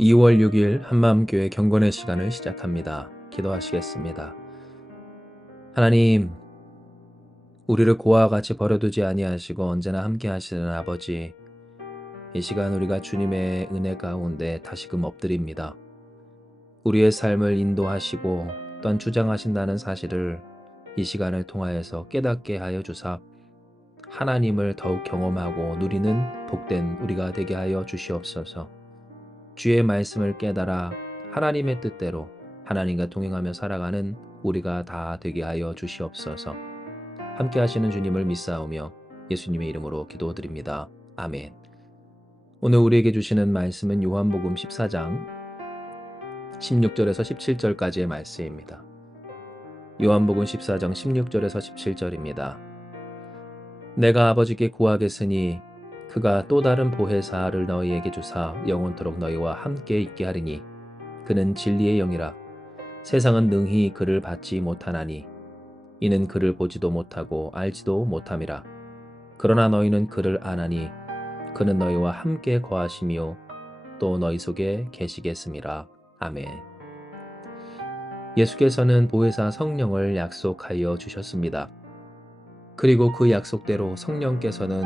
2월 6일 한마음교회 경건의 시간을 시작합니다. 기도하시겠습니다. 하나님, 우리를 고아와 같이 버려두지 아니하시고 언제나 함께 하시는 아버지, 이 시간 우리가 주님의 은혜 가운데 다시금 엎드립니다. 우리의 삶을 인도하시고 또한 주장하신다는 사실을 이 시간을 통하여서 깨닫게 하여 주사 하나님을 더욱 경험하고 누리는 복된 우리가 되게 하여 주시옵소서. 주의 말씀을 깨달아 하나님의 뜻대로 하나님과 동행하며 살아가는 우리가 다 되게 하여 주시옵소서. 함께 하시는 주님을 믿사오며 예수님의 이름으로 기도드립니다. 아멘. 오늘 우리에게 주시는 말씀은 요한복음 14장 16절에서 17절까지의 말씀입니다. 요한복음 14장 16절에서 17절입니다. 내가 아버지께 구하겠으니 그가 또 다른 보혜사를 너희에게 주사 영원토록 너희와 함께 있게 하리니 그는 진리의 영이라. 세상은 능히 그를 받지 못하나니 이는 그를 보지도 못하고 알지도 못함이라. 그러나 너희는 그를 아나니 그는 너희와 함께 거하시며 또 너희 속에 계시겠음이라. 아멘. 예수께서는 보혜사 성령을 약속하여 주셨습니다. 그리고 그 약속대로 성령께서는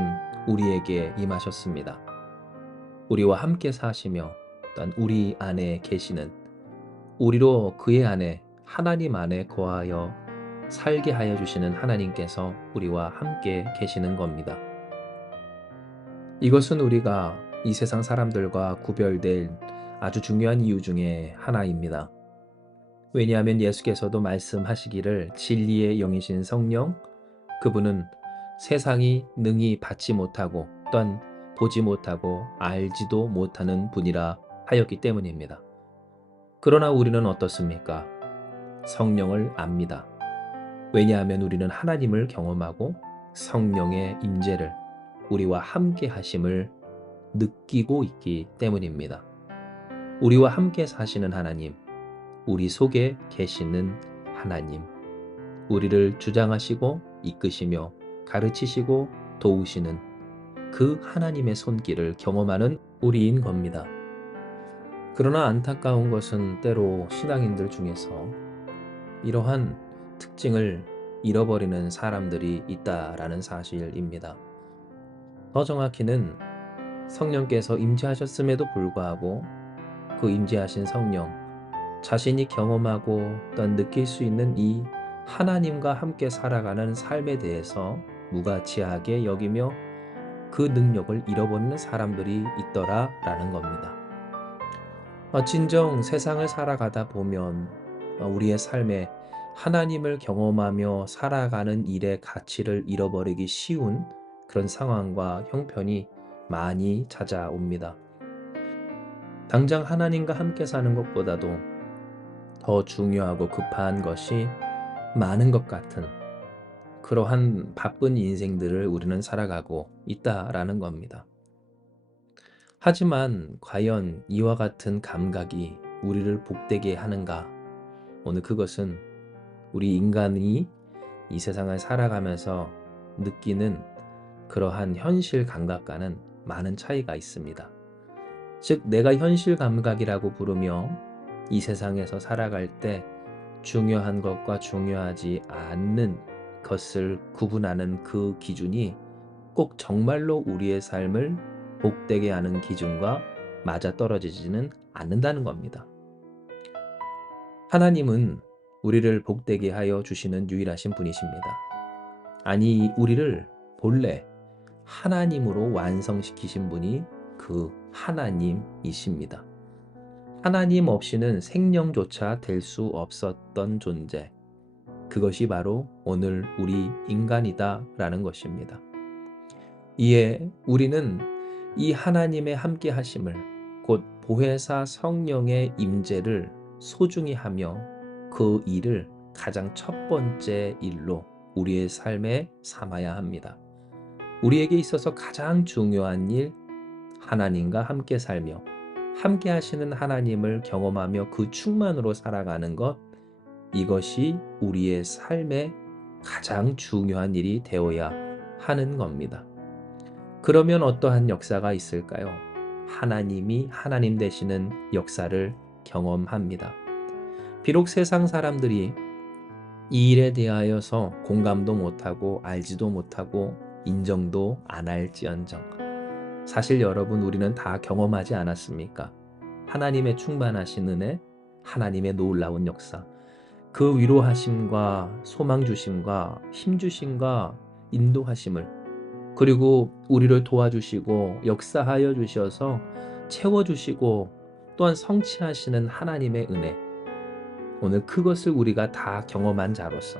우리에게 임하셨습니다. 우리와 함께 사시며 또한 우리 안에 계시는, 우리로 그의 안에 하나님 안에 거하여 살게 하여 주시는 하나님께서 우리와 함께 계시는 겁니다. 이것은 우리가 이 세상 사람들과 구별될 아주 중요한 이유 중에 하나입니다. 왜냐하면 예수께서도 말씀하시기를 진리의 영이신 성령, 그분은 세상이 능히 받지 못하고 또한 보지 못하고 알지도 못하는 분이라 하였기 때문입니다. 그러나 우리는 어떻습니까? 성령을 압니다. 왜냐하면 우리는 하나님을 경험하고 성령의 임재를, 우리와 함께 하심을 느끼고 있기 때문입니다. 우리와 함께 사시는 하나님, 우리 속에 계시는 하나님, 우리를 주장하시고 이끄시며 가르치시고 도우시는 그 하나님의 손길을 경험하는 우리인 겁니다. 그러나 안타까운 것은 때로 신앙인들 중에서 이러한 특징을 잃어버리는 사람들이 있다라는 사실입니다. 더 정확히는 성령께서 임재하셨음에도 불구하고 그 임재하신 성령, 자신이 경험하고 또한 느낄 수 있는 이 하나님과 함께 살아가는 삶에 대해서 무가치하게 여기며 그 능력을 잃어버리는 사람들이 있더라라는 겁니다. 진정 세상을 살아가다 보면 우리의 삶에 하나님을 경험하며 살아가는 일의 가치를 잃어버리기 쉬운 그런 상황과 형편이 많이 찾아옵니다. 당장 하나님과 함께 사는 것보다도 더 중요하고 급한 것이 많은 것 같은 그러한 바쁜 인생들을 우리는 살아가고 있다라는 겁니다. 하지만 과연 이와 같은 감각이 우리를 복되게 하는가? 오늘 그것은 우리 인간이 이 세상을 살아가면서 느끼는 그러한 현실 감각과는 많은 차이가 있습니다. 즉, 내가 현실 감각이라고 부르며 이 세상에서 살아갈 때 중요한 것과 중요하지 않는 것을 구분하는 그 기준이 꼭 정말로 우리의 삶을 복되게 하는 기준과 맞아떨어지지는 않는다는 겁니다. 하나님은 우리를 복되게 하여 주시는 유일하신 분이십니다. 아니, 우리를 본래 하나님으로 완성시키신 분이 그 하나님이십니다. 하나님 없이는 생명조차 될 수 없었던 존재, 그것이 바로 오늘 우리 인간이다라는 것입니다. 이에 우리는 이 하나님의 함께 하심을, 곧 보혜사 성령의 임재를 소중히 하며 그 일을 가장 첫 번째 일로 우리의 삶에 삼아야 합니다. 우리에게 있어서 가장 중요한 일, 하나님과 함께 살며 함께 하시는 하나님을 경험하며 그 충만으로 살아가는 것, 이것이 우리의 삶에 가장 중요한 일이 되어야 하는 겁니다. 그러면 어떠한 역사가 있을까요? 하나님이 하나님 되시는 역사를 경험합니다. 비록 세상 사람들이 이 일에 대하여서 공감도 못하고 알지도 못하고 인정도 안 할지언정, 사실 여러분, 우리는 다 경험하지 않았습니까? 하나님의 충만하신 은혜, 하나님의 놀라운 역사, 그 위로하심과 소망 주심과 힘 주심과 인도하심을, 그리고 우리를 도와주시고 역사하여 주셔서 채워주시고 또한 성취하시는 하나님의 은혜, 오늘 그것을 우리가 다 경험한 자로서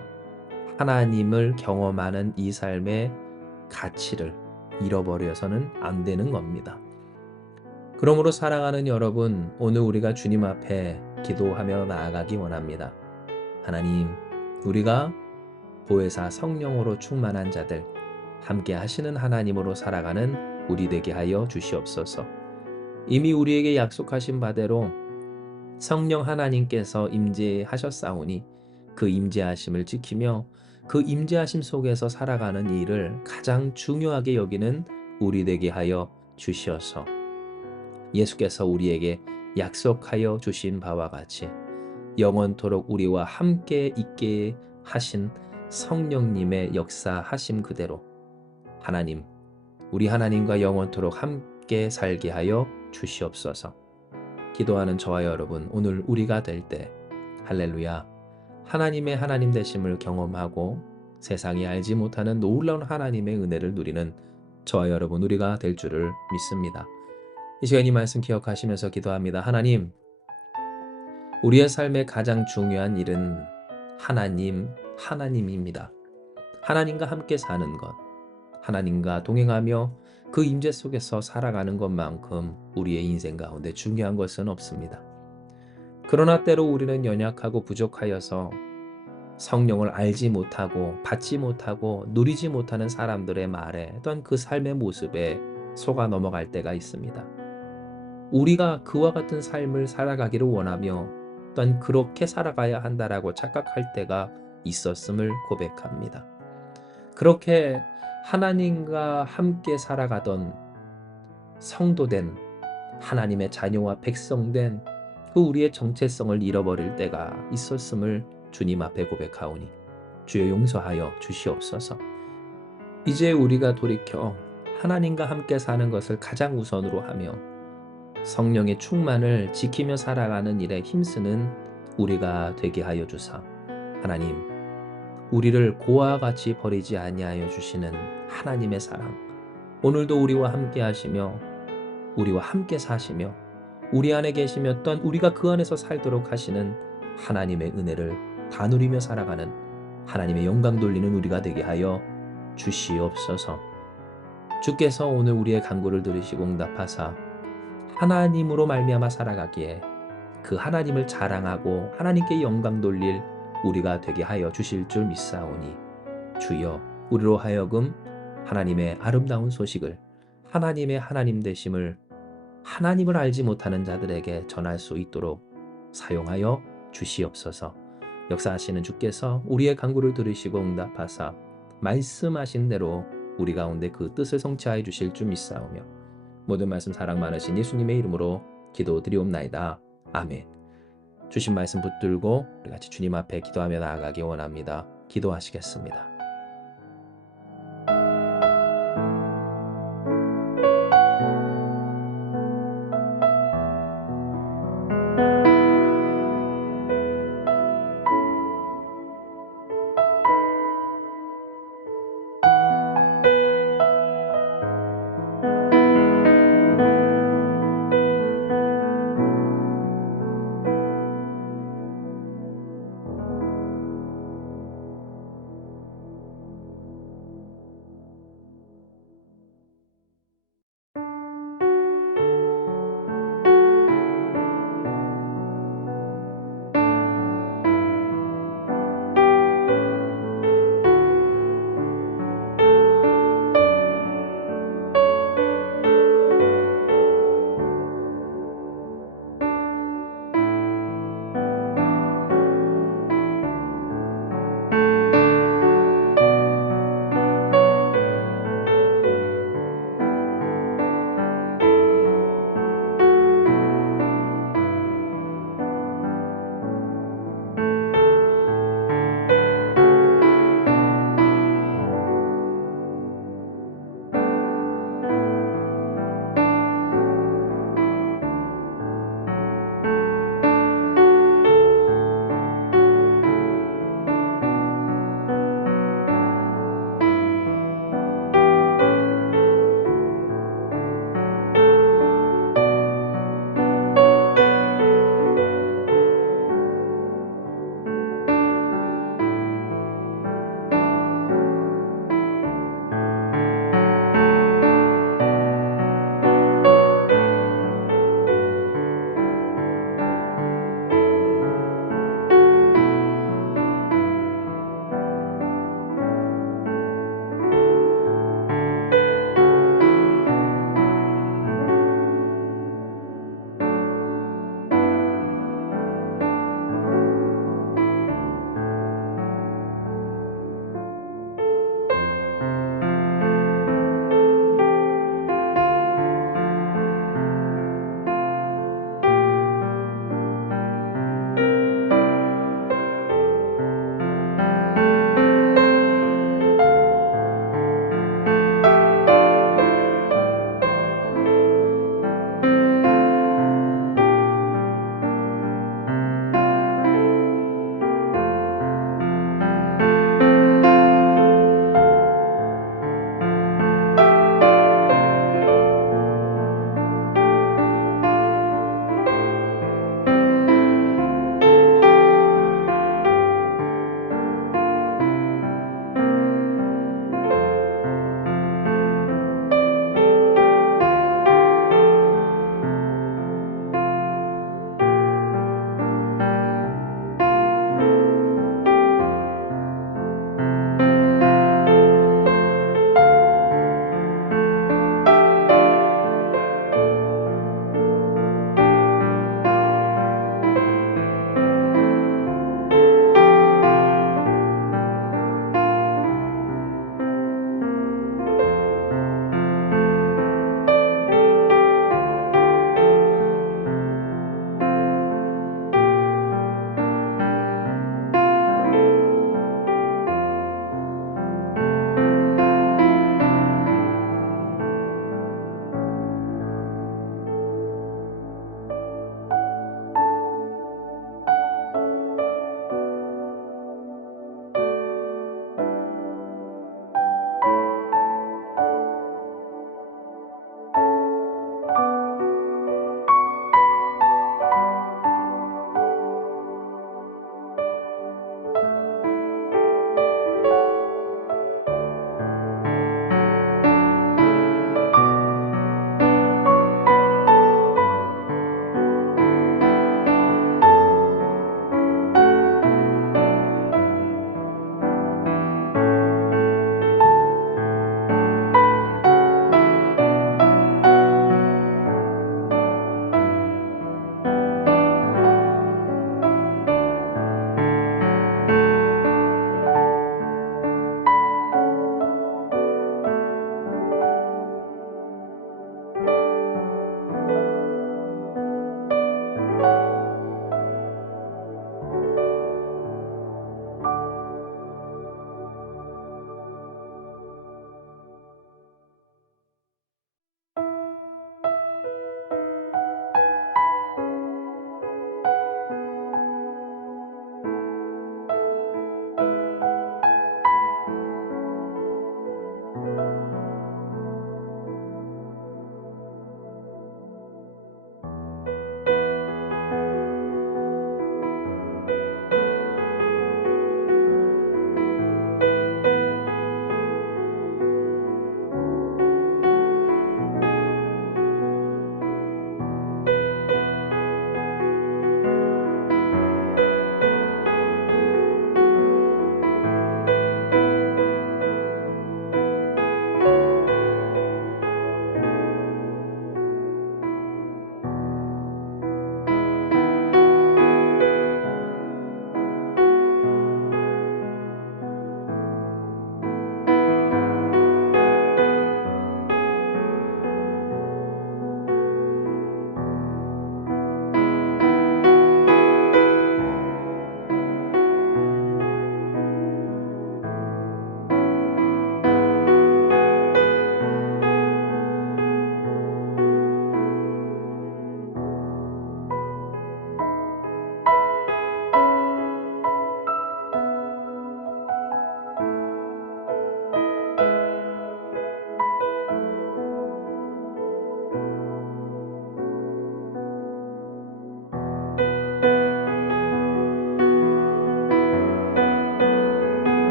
하나님을 경험하는 이 삶의 가치를 잃어버려서는 안 되는 겁니다. 그러므로 사랑하는 여러분, 오늘 우리가 주님 앞에 기도하며 나아가기 원합니다. 하나님, 우리가 보혜사 성령으로 충만한 자들, 함께 하시는 하나님으로 살아가는 우리 되게 하여 주시옵소서. 이미 우리에게 약속하신 바대로 성령 하나님께서 임재하셨사오니 그 임재하심을 지키며 그 임재하심 속에서 살아가는 일을 가장 중요하게 여기는 우리 되게 하여 주시어서 예수께서 우리에게 약속하여 주신 바와 같이 영원토록 우리와 함께 있게 하신 성령님의 역사하심 그대로 하나님, 우리 하나님과 영원토록 함께 살게 하여 주시옵소서. 기도하는 저와 여러분, 오늘 우리가 될 때 할렐루야, 하나님의 하나님 되심을 경험하고 세상이 알지 못하는 놀라운 하나님의 은혜를 누리는 저와 여러분 우리가 될 줄을 믿습니다. 이 시간 이 말씀 기억하시면서 기도합니다. 하나님, 우리의 삶의 가장 중요한 일은 하나님입니다. 하나님과 함께 사는 것, 하나님과 동행하며 그 임재 속에서 살아가는 것만큼 우리의 인생 가운데 중요한 것은 없습니다. 그러나 때로 우리는 연약하고 부족하여서 성령을 알지 못하고 받지 못하고 누리지 못하는 사람들의 말에 또한 그 삶의 모습에 속아 넘어갈 때가 있습니다. 우리가 그와 같은 삶을 살아가기를 원하며 또한 그렇게 살아가야 한다라고 착각할 때가 있었음을 고백합니다. 그렇게 하나님과 함께 살아가던 성도된 하나님의 자녀와 백성된 그 우리의 정체성을 잃어버릴 때가 있었음을 주님 앞에 고백하오니 주여 용서하여 주시옵소서. 이제 우리가 돌이켜 하나님과 함께 사는 것을 가장 우선으로 하며 성령의 충만을 지키며 살아가는 일에 힘쓰는 우리가 되게 하여 주사 하나님, 우리를 고와 같이 버리지 아니하여 주시는 하나님의 사랑, 오늘도 우리와 함께 하시며 우리와 함께 사시며 우리 안에 계시며 또한 우리가 그 안에서 살도록 하시는 하나님의 은혜를 다 누리며 살아가는 하나님의 영광 돌리는 우리가 되게 하여 주시옵소서. 주께서 오늘 우리의 간구를 들으시고 응답하사 하나님으로 말미암아 살아가기에 그 하나님을 자랑하고 하나님께 영광 돌릴 우리가 되게 하여 주실 줄 믿사오니 주여, 우리로 하여금 하나님의 아름다운 소식을, 하나님의 하나님 되심을 하나님을 알지 못하는 자들에게 전할 수 있도록 사용하여 주시옵소서. 역사하시는 주께서 우리의 간구를 들으시고 응답하사 말씀하신 대로 우리 가운데 그 뜻을 성취하여 주실 줄 믿사오며 모든 말씀 사랑 많으신 예수님의 이름으로 기도드리옵나이다. 아멘. 주신 말씀 붙들고 우리 같이 주님 앞에 기도하며 나아가기 원합니다. 기도하시겠습니다.